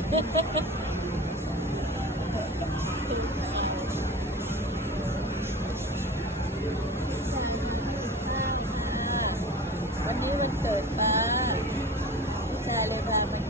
วันนี้วันเกิดป้าวิชายเลยพามากินข้าว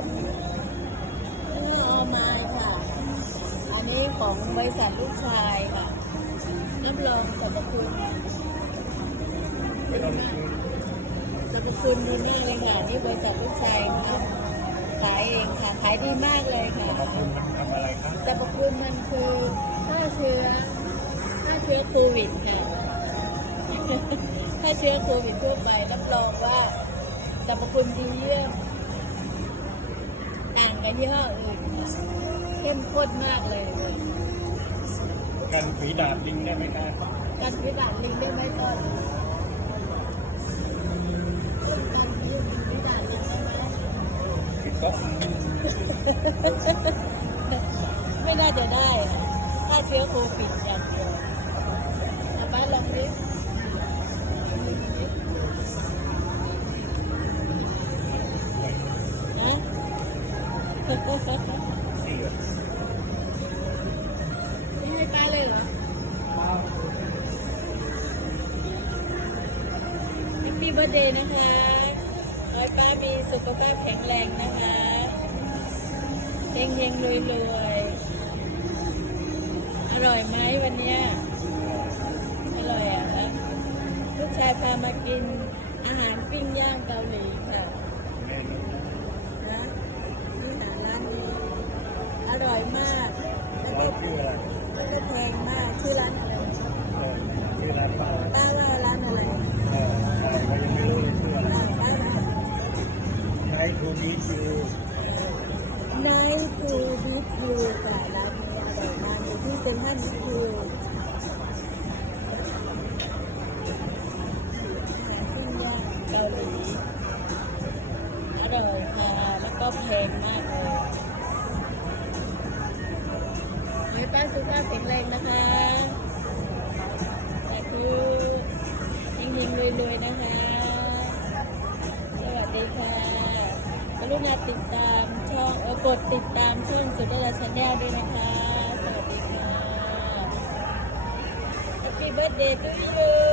กับหัวกับนี่เอามาค่ะ อันนี้ของบริษัทลูกชายค่ะรับรองสรรพคุณไม่ต้องสรรพคุณดีมากเลยค่ะนี่บริษัทลูกชายค่ะขายเองค่ะ ขายดีมากเลยค่ะขอบคุณทำอะไรครับสรรพคุณมันคือฆ่าเชื้อฆ่าเชื้อโควิดค่ะฆ่าเชื้อโควิดทั่วไปรับรองว่าสรรพคุณดีเยี่ยม กันยี่ห้ออื่นค่ะเข้มข้นมากเลยกันฝีดาดลิงได้ไหมครับการพิบัติลิงได้ไหมก่อนการพิบัติลิงได้ไหมปิดก๊อกไม่น่าจะได้ถ้าเชื้อโควิดอย่างเดียวเอาไปลองดิ นี่ให้ป้าเลยเหรอแฮปปี้เบอร์เดย์นะคะขอให้ป้ามีสุขภาพแข็งแรงนะคะเฮงเฮงรวยรวยๆอร่อยไหมวันเนี้ยอร่อยอะนะลูกชายพามากินอาหารปิ้งย่างเกาหลีค่ะ เมนู นะนี่หาร้านนี้อร่อย มากแล้วก็ชื่ออะไรแล้วก็แพงมากชื่อร้านอะไรชื่อร้านปล่าป้าว่าร้านอะไรเออใช่ก็ยังไม่รู้เลยชื่ออะไรร้านป้าว่าไนท์ทูนี้คือนายคูดิคูค่ร้านนี้อร่อยมากอยู่ที่เซ็นทรัลดิคูอาหารปิ้งย่างเกาหลีอร่อยค่ะแล้วก็แพงมากาสุขภาพแข็งแรงนะคะสาธุเฮงๆรวยๆนะคะ สวัสดีค่ะกรุณาติดตามช่องกดติดตามช่องสุดยอดชาแนลด้วยนะคะ สวัสดีค่ะ Happy birthday to you